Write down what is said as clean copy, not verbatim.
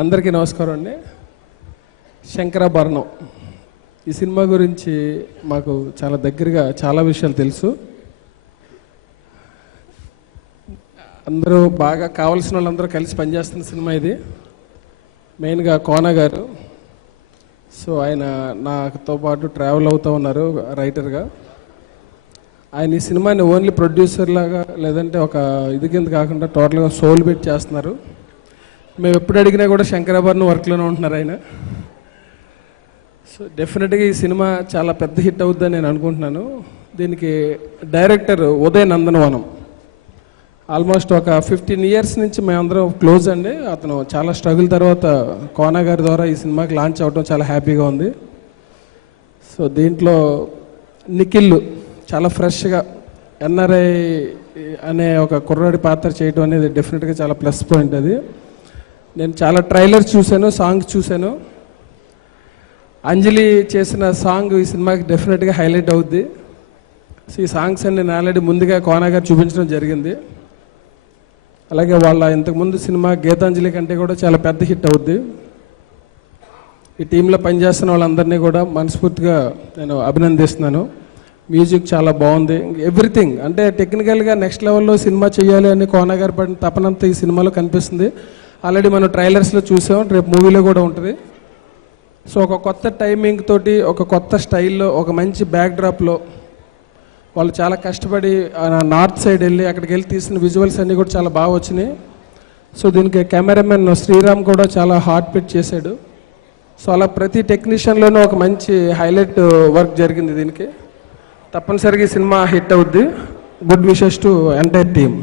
అందరికీ నమస్కారం అండి. శంకరాభరణం ఈ సినిమా గురించి మాకు చాలా దగ్గరగా చాలా విషయాలు తెలుసు. అందరూ బాగా కావాల్సిన వాళ్ళందరూ కలిసి పనిచేస్తున్న సినిమా ఇది. మెయిన్గా కోన గారు, సో ఆయన నాతో పాటు ట్రావెల్ అవుతూ ఉన్నారు రైటర్గా. ఆయన ఈ సినిమాని ఓన్లీ ప్రొడ్యూసర్ లాగా లేదంటే ఒక ఇది కింద కాకుండా టోటల్గా సోల్ పెట్టి చేస్తున్నారు. మేము ఎప్పుడు అడిగినా కూడా శంకరాభరణం వర్క్లోనే ఉంటున్నారు ఆయన. సో డెఫినెట్గా ఈ సినిమా చాలా పెద్ద హిట్ అవుద్దని నేను అనుకుంటున్నాను. దీనికి డైరెక్టర్ ఉదయ్ నందనవనం. ఆల్మోస్ట్ ఒక 15 years నుంచి మేమందరం క్లోజ్ అండి. అతను చాలా స్ట్రగుల్ తర్వాత కోన గారి ద్వారా ఈ సినిమాకి లాంచ్ అవ్వడం చాలా హ్యాపీగా ఉంది. సో దీంట్లో నిఖిల్ చాలా ఫ్రెష్గా ఎన్ఆర్ఐ అనే ఒక కుర్రాడి పాత్ర చేయడం అనేది డెఫినెట్గా చాలా ప్లస్ పాయింట్. అది నేను చాలా ట్రైలర్స్ చూశాను, సాంగ్స్ చూశాను. అంజలి చేసిన సాంగ్ ఈ సినిమాకి డెఫినెట్గా హైలైట్ అవుద్ది. సో ఈ సాంగ్స్ అని నేను ఆల్రెడీ ముందుగా కోన గారు చూపించడం జరిగింది. అలాగే వాళ్ళ ఇంతకుముందు సినిమా గీతాంజలి కంటే కూడా చాలా పెద్ద హిట్ అవుద్ది. ఈ టీంలో పనిచేస్తున్న వాళ్ళందరినీ కూడా మనస్ఫూర్తిగా నేను అభినందిస్తున్నాను. మ్యూజిక్ చాలా బాగుంది, ఎవ్రీథింగ్ అంటే టెక్నికల్గా నెక్స్ట్ లెవెల్లో సినిమా చేయాలి అని కోన గారి పడిన తపనంతా ఈ సినిమాలో కనిపిస్తుంది. ఆల్రెడీ మనం ట్రైలర్స్లో చూసాం, రేపు మూవీలో కూడా ఉంటుంది. సో ఒక కొత్త టైమింగ్ తోటి, ఒక కొత్త స్టైల్లో, ఒక మంచి బ్యాక్డ్రాప్లో వాళ్ళు చాలా కష్టపడి నార్త్ సైడ్ వెళ్ళి అక్కడికి వెళ్ళి తీసిన విజువల్స్ అన్నీ కూడా చాలా బాగా వచ్చినాయి. సో దీనికి కెమెరామెన్ శ్రీరామ్ కూడా చాలా హార్ట్ పెట్టి చేశాడు. సో అలా ప్రతి టెక్నీషియన్లోనూ ఒక మంచి హైలైట్ వర్క్ జరిగింది. దీనికి తప్పనిసరిగా ఈ సినిమా హిట్ అవుద్ది. Good wishes to entire team.